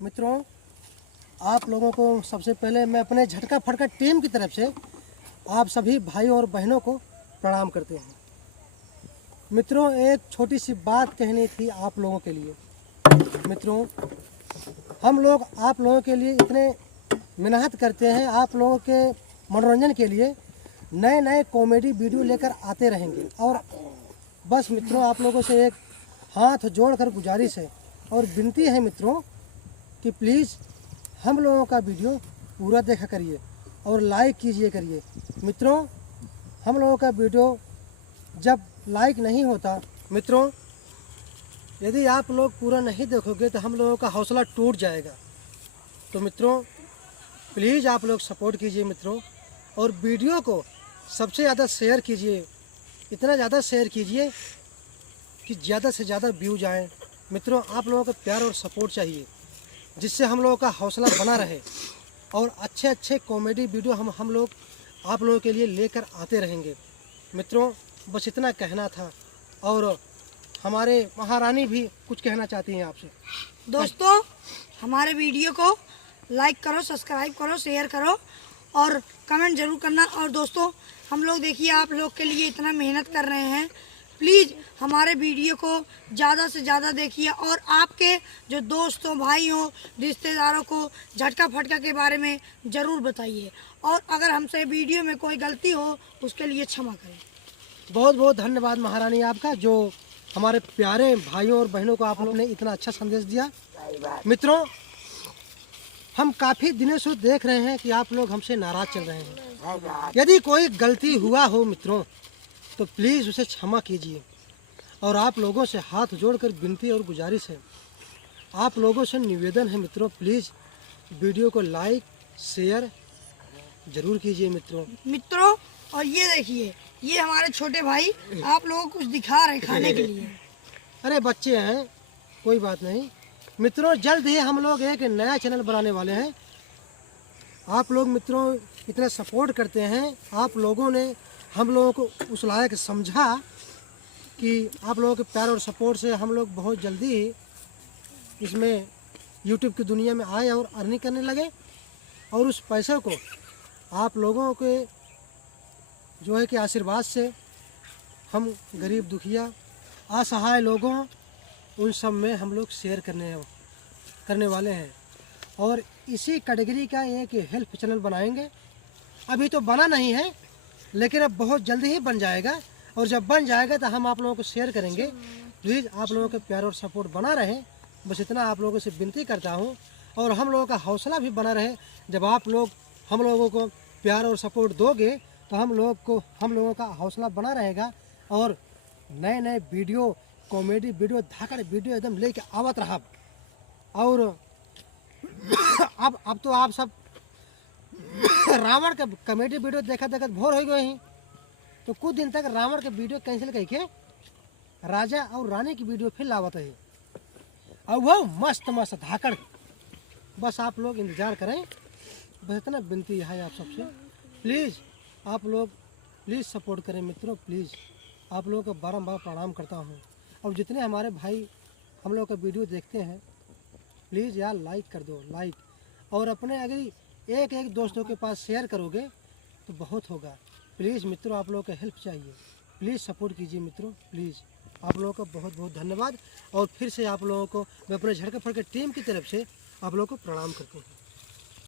मित्रों, आप लोगों को सबसे पहले मैं अपने झटका फटका टीम की तरफ से आप सभी भाइयों और बहनों को प्रणाम करते हैं। मित्रों, एक छोटी सी बात कहनी थी आप लोगों के लिए। मित्रों, हम लोग आप लोगों के लिए इतने मेहनत करते हैं, आप लोगों के मनोरंजन के लिए नए नए कॉमेडी वीडियो लेकर आते रहेंगे। और बस मित्रों, आप लोगों से एक हाथ जोड़कर गुजारिश है और विनती है मित्रों कि प्लीज़ हम लोगों का वीडियो पूरा देखा करिए और लाइक कीजिए करिए। मित्रों, हम लोगों का वीडियो जब लाइक नहीं होता, मित्रों यदि आप लोग पूरा नहीं देखोगे तो हम लोगों का हौसला टूट जाएगा। तो मित्रों प्लीज़ आप लोग सपोर्ट कीजिए मित्रों, और वीडियो को सबसे ज़्यादा शेयर कीजिए, इतना ज़्यादा शेयर कीजिए कि ज़्यादा से ज़्यादा व्यूज आएँ। मित्रों, आप लोगों का प्यार और सपोर्ट चाहिए, जिससे हम लोगों का हौसला बना रहे और अच्छे अच्छे कॉमेडी वीडियो हम लोग आप लोगों के लिए लेकर आते रहेंगे। मित्रों, बस इतना कहना था। और हमारे महारानी भी कुछ कहना चाहती हैं आपसे। दोस्तों, हमारे वीडियो को लाइक करो, सब्सक्राइब करो, शेयर करो और कमेंट जरूर करना। और दोस्तों, हम लोग देखिए आप लोग के लिए इतना मेहनत कर रहे हैं, प्लीज़ हमारे वीडियो को ज़्यादा से ज़्यादा देखिए और आपके जो दोस्त हो, भाई हो, रिश्तेदारों को झटका फटका के बारे में ज़रूर बताइए। और अगर हमसे वीडियो में कोई गलती हो उसके लिए क्षमा करें। बहुत बहुत धन्यवाद महारानी आपका, जो हमारे प्यारे भाइयों और बहनों को आप लोगों ने इतना अच्छा संदेश दिया। मित्रों, हम काफ़ी दिनों से देख रहे हैं कि आप लोग हमसे नाराज़ चल रहे हैं। यदि कोई गलती हुआ हो मित्रों तो प्लीज़ उसे क्षमा कीजिए। और आप लोगों से हाथ जोड़कर विनती और गुजारिश है, आप लोगों से निवेदन है मित्रों, प्लीज़ वीडियो को लाइक शेयर ज़रूर कीजिए मित्रों। और ये देखिए, ये हमारे छोटे भाई आप लोगों को कुछ दिखा रहे हैं खाने के लिए। अरे बच्चे हैं, कोई बात नहीं। मित्रों, जल्द ही हम लोग एक नया चैनल बनाने वाले हैं। आप लोग मित्रों इतना सपोर्ट करते हैं, आप लोगों ने हम लोगों को उस लायक समझा कि आप लोगों के प्यार और सपोर्ट से हम लोग बहुत जल्दी ही इसमें यूट्यूब की दुनिया में आए और अर्निंग करने लगे। और उस पैसे को आप लोगों के जो है कि आशीर्वाद से हम गरीब दुखिया असहाय लोगों उन सब में हम लोग शेयर करने वाले हैं। और इसी कैटेगरी का एक हेल्प चैनल बनाएंगे। अभी तो बना नहीं है, लेकिन अब बहुत जल्दी ही बन जाएगा। और जब बन जाएगा तो हम आप लोगों को शेयर करेंगे। प्लीज़ आप लोगों के प्यार और सपोर्ट बना रहे, बस इतना आप लोगों से विनती करता हूँ। और हम लोगों का हौसला भी बना रहे। जब आप लोग हम लोगों को प्यार और सपोर्ट दोगे तो हम लोगों का हौसला बना रहेगा और नए नए वीडियो, कॉमेडी वीडियो, धाकड़ वीडियो एकदम लेके आवत रहा। और अब तो आप सब रावण के कॉमेडी वीडियो देखा भोर हो गए हैं। तो कुछ दिन तक रावण के वीडियो कैंसिल करके राजा और रानी की वीडियो फिर लावत है। और वो मस्त मस्त धाकड़। बस आप लोग इंतज़ार करें, बस इतना विनती है आप सबसे। प्लीज़ आप लोग प्लीज़ सपोर्ट करें मित्रों, प्लीज़ आप लोगों को बारंबार प्रणाम करता हूँ। और जितने हमारे भाई हम लोग का वीडियो देखते हैं, प्लीज़ यार लाइक कर दो, लाइक। और अपने अगर एक एक दोस्तों के पास शेयर करोगे तो बहुत होगा। प्लीज़ मित्रों, आप लोगों का हेल्प चाहिए, प्लीज़ सपोर्ट कीजिए मित्रों, प्लीज़। आप लोगों का बहुत बहुत धन्यवाद। और फिर से आप लोगों को मैं अपने झटका फटका टीम की तरफ से आप लोगों को प्रणाम करता हूँ।